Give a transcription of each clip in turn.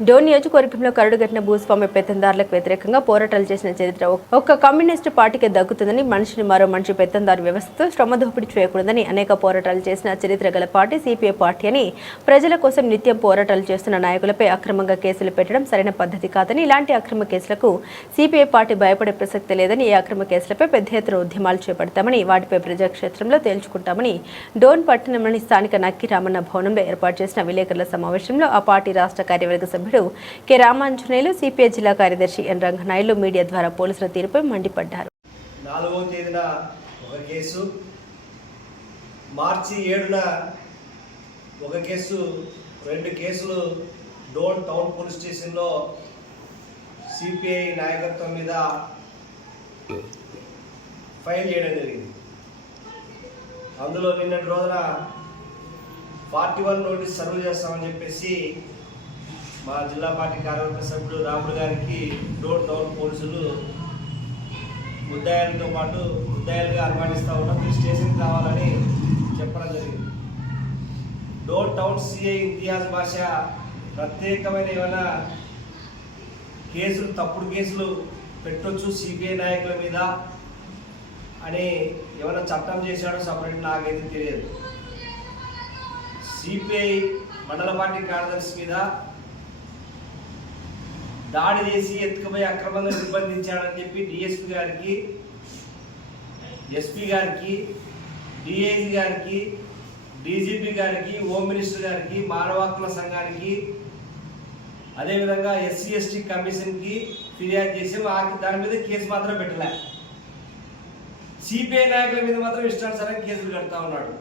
డోన్ నియోజకవర్గంలో కరడుగట్టిన భూస్వామ్య పెత్తందారులకు వ్యతిరేకంగా పోరాటాలు చేసిన చరిత్ర ఒక్క కమ్యూనిస్టు పార్టీకి దక్కుతుందని, మనిషిని మరో మనిషి పెత్తందారు వ్యవస్థతో శ్రమ దోపిడీ చేయకూడదని అనేక పోరాటాలు చేసిన చరిత్ర గల పార్టీ సిపిఐ పార్టీ అని, ప్రజల కోసం నిత్యం పోరాటాలు చేస్తున్న నాయకులపై అక్రమంగా కేసులు పెట్టడం సరైన పద్ధతి కాదని, ఇలాంటి అక్రమ కేసులకు సిపిఐ పార్టీ భయపడే ప్రసక్తి లేదని, ఈ అక్రమ కేసులపై పెద్ద ఎత్తున ఉద్యమాలు చేపడతామని, వాటిపై ప్రజాక్షేత్రంలో తేల్చుకుంటామని డోన్ పట్టణంలోని స్థానిక నక్కి రామన్న భవనంలో ఏర్పాటు చేసిన విలేకరుల సమావేశంలో ఆ పార్టీ రాష్ట్ర కార్యవర్గ సభ్యుడు కె రామాంజనేయులు, సిపిఐ జిల్లా కార్యదర్శి ఎన్ రంగనాయులు మీడియా ద్వారా పోలీసుల తీరుపై మండిపడ్డారు. 4వ తేదీన ఒక కేసు, మార్చి 7న ఒక కేసు, 2 కేసులు డోన్ టౌన్ పోలీస్ స్టేషన్లో సిపిఐ నాయకత్వం మీద ఫైల్ చేయడం జరిగింది. అందులో నిన్నటి రోజున 41 నోటీస్ సర్వ్ చేస్తామని చెప్పేసి మా జిల్లా పార్టీ కార్యవర్గ సభ్యుడు రాముడు గారికి డోన్ టౌన్ పోలీసులు ముద్దాయిలతో పాటు ముద్దాయిలుగా అనుమానిస్తూ ఉన్నాం, మీరు స్టేషన్కి రావాలని చెప్పడం జరిగింది. డోన్ టౌన్ సిఐ ఇంతియాజ్ భాష ప్రత్యేకమైన ఏమైనా కేసులు, తప్పుడు కేసులు పెట్టొచ్చు సిపిఐ నాయకుల మీద అని ఏమైనా చట్టం చేశాడో సపరేట్ నాకైతే తెలియదు. సిపిఐ మండల పార్టీ కార్యదర్శి మీద దాడి చేసి ఎత్తుకుపోయి అక్రమంగా నిర్బంధించాడని చెప్పి డిఎస్పీ గారికి, ఎస్పీ గారికి, డిఐజీ గారికి, డీజీపీ గారికి, హోమ్ మినిస్టర్ గారికి, మానవ హక్కుల సంఘానికి, అదేవిధంగా ఎస్సీ ఎస్టీ కమిషన్కి ఫిర్యాదు చేసి దాని మీద కేసు మాత్రం పెట్టలే. సిపిఐ నాయకుల మీద మాత్రం ఇష్టానుసారంగా కేసులు కడతా ఉన్నాడు.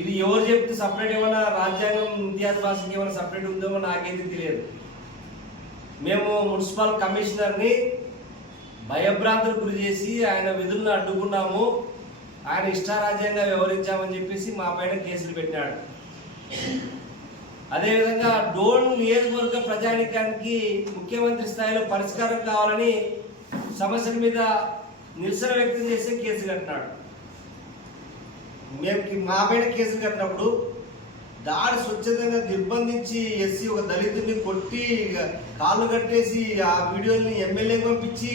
ఇది ఎవరు చెప్తే సపరేట్ ఏమైనా రాజ్యాంగం ఇంతియాజ్ భాషకి ఏమైనా సపరేట్ ఉందేమో నాకైతే తెలియదు. మేము మున్సిపల్ కమిషనర్ని భయభ్రాంతులకు గురి చేసి ఆయన విధులను అడ్డుకున్నాము, ఆయన ఇష్టారాజ్యంగా వ్యవహరించామని చెప్పేసి మా పైన కేసులు పెట్టినాడు. అదేవిధంగా డోన్ నియోజకవర్గ ప్రజానికానికి ముఖ్యమంత్రి స్థాయిలో పరిష్కారం కావాలని సమస్యల మీద నిరసన వ్యక్తం చేసి కేసు కట్టినాడు. మేము మా పైన కేసులు కట్టినప్పుడు దాడి స్వచ్ఛందంగా నిర్బంధించి ఎస్సీ ఒక దళితుడిని కొట్టి కాళ్ళు కట్టేసి ఆ వీడియోని ఎమ్మెల్యేకి పంపించి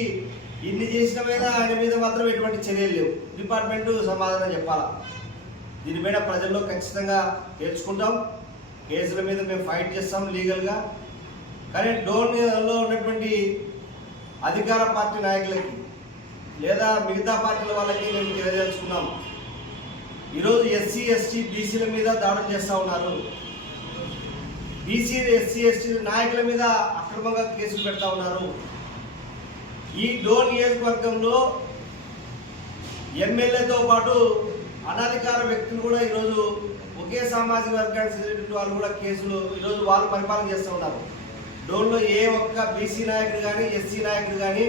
ఇన్ని చేసిన మీద ఆయన మీద మాత్రం ఎటువంటి చర్యలు లేవు. డిపార్ట్మెంటు సమాధానం చెప్పాలా. దీనిపైన ప్రజల్లో ఖచ్చితంగా తేల్చుకుంటాం. కేసుల మీద మేము ఫైట్ చేస్తాం లీగల్గా. కానీ డోన్లో ఉన్నటువంటి అధికార పార్టీ నాయకులకి లేదా మిగతా పార్టీల వాళ్ళకి మేము తెలియజేసుకున్నాం, ఈరోజు ఎస్సీ ఎస్టీ బీసీల మీద దాడులు చేస్తూ ఉన్నారు. బీసీ ఎస్సీ ఎస్టీ నాయకుల మీద అక్రమంగా కేసులు పెడతా ఉన్నారు. ఈ డోన్ నియోజకవర్గంలో ఎమ్మెల్యేతో పాటు అనధికార వ్యక్తులు కూడా ఈరోజు ఒకే సామాజిక వర్గానికి చెందినటువంటి వాళ్ళు కూడా కేసులు ఈరోజు వాళ్ళు పరిపాలన చేస్తూ ఉన్నారు. డోన్లో ఏ ఒక్క బీసీ నాయకుడు కానీ, ఎస్సీ నాయకుడు కానీ,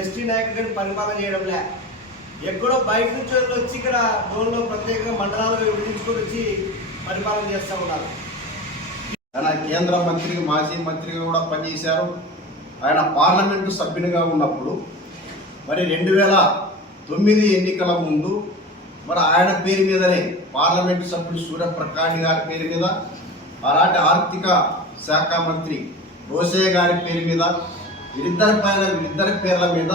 ఎస్టీ నాయకుడు కానీ పరిపాలన చేయడం లే. ఎక్కడో బయట నుంచి వచ్చి ఇక్కడ డోన్లో ప్రత్యేకంగా మండలాలు విభజించుకొని వచ్చి పరిపాలన చేస్తూ ఉన్నారు. ఆయన కేంద్ర మంత్రికి, మాజీ మంత్రిగా కూడా పనిచేశారు. ఆయన పార్లమెంటు సభ్యునిగా ఉన్నప్పుడు మరి 2009 ఎన్నికల ముందు మరి ఆయన పేరు మీదనే పార్లమెంటు సభ్యుడు సూర్యప్రకాష్ గారి పేరు మీద, అలాంటి ఆర్థిక శాఖ మంత్రి రోసయ్య గారి పేరు మీద, వీరిద్దరి పేర్ల మీద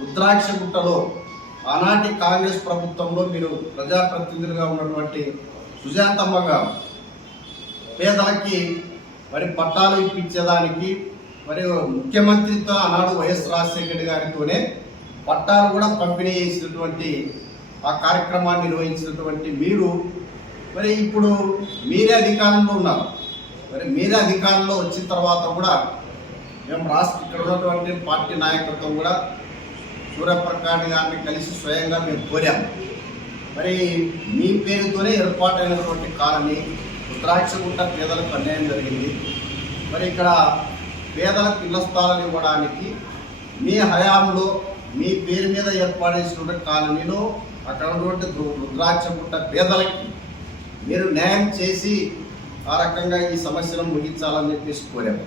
రుద్రాక్షగుట్టలో ఆనాటి కాంగ్రెస్ ప్రభుత్వంలో మీరు ప్రజాప్రతినిధులుగా ఉన్నటువంటి సుజాతమ్మ గారు పేదలకి మరి పట్టాలు ఇప్పించేదానికి మరి ముఖ్యమంత్రితో ఆనాడు వైఎస్ రాజశేఖర గారితోనే పట్టాలు కూడా పంపిణీ చేసినటువంటి ఆ కార్యక్రమాన్ని నిర్వహించినటువంటి మీరు మరి ఇప్పుడు మీరే అధికారంలో ఉన్నారు. మరి మీరే అధికారంలో వచ్చిన తర్వాత కూడా మేము ఇక్కడ ఉన్నటువంటి పార్టీ నాయకత్వం కూడా సూర్యప్రకాష్ గారిని కలిసి స్వయంగా మేము కోరాము. మరి మీ పేరుతోనే ఏర్పాటైనటువంటి కాలనీ రుద్రాక్షగుట్ట పేదలకు అన్యాయం జరిగింది. మరి ఇక్కడ పేదలకు ఇళ్ల స్థలాలు ఇవ్వడానికి మీ హయాంలో మీ పేరు మీద ఏర్పాటు చేసినటువంటి కాలనీలో అక్కడ ఉన్నటువంటి రుద్రాక్షగుట్ట పేదలకి మీరు న్యాయం చేసి ఆ రకంగా ఈ సమస్యను ముగించాలని చెప్పేసి కోరాము.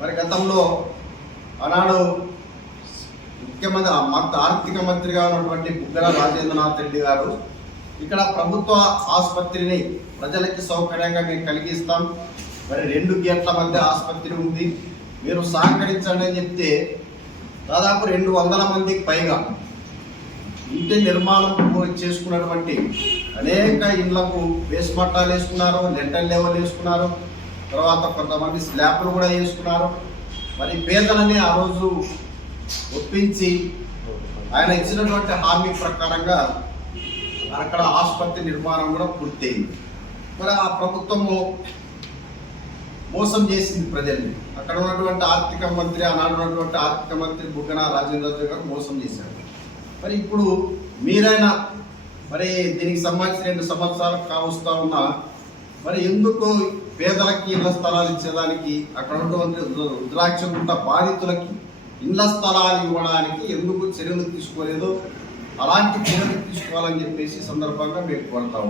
మరి గతంలో ఆనాడు ముఖ్యమంత్రి ఆర్థిక మంత్రిగా ఉన్నటువంటి బుగ్గన రాజేంద్రనాథ్ రెడ్డి గారు ఇక్కడ ప్రభుత్వ ఆసుపత్రిని ప్రజలకి సౌకర్యంగా మేము కలిగిస్తాం, మరి 2 గేట్ల మధ్య ఆసుపత్రి ఉంది, మీరు సహకరించండి అని చెప్తే దాదాపు 200 మందికి పైగా ఇంటి నిర్మాణం చేసుకున్నటువంటి అనేక ఇండ్లకు బేస్మట్టాలు వేసుకున్నారు, లెంటల్ లెవెల్ వేసుకున్నారు, తర్వాత కొంతమంది స్లాబ్లు కూడా వేసుకున్నారు. మరి పేదలని ఆ రోజు ఒప్పించి ఆయన ఇచ్చినటువంటి హామీ ప్రకారంగా అక్కడ ఆసుపత్రి నిర్మాణం కూడా పూర్తయింది. మరి ఆ ప్రభుత్వము మోసం చేసింది ప్రజల్ని. అక్కడ ఉన్నటువంటి ఆర్థిక మంత్రి, ఆనాడు ఉన్నటువంటి ఆర్థిక మంత్రి బుగ్గన రాజేంద్ర గారు మోసం చేశారు. మరి ఇప్పుడు మీరైనా మరి దీనికి సంబంధించి 2 సంవత్సరాలు కావస్తా ఉన్నా మరి ఎందుకు పేదలకి ఇళ్ల స్థలాలు ఇచ్చేదానికి, అక్కడ ఉన్నటువంటి రుద్రాక్షగుంట బాధితులకి ఇళ్ల స్థలాలు ఇవ్వడానికి ఎందుకు చర్యలు తీసుకోలేదో అలాంటి చర్యలు తీసుకోవాలని చెప్పేసి సందర్భంగా మేము కోరుతాము.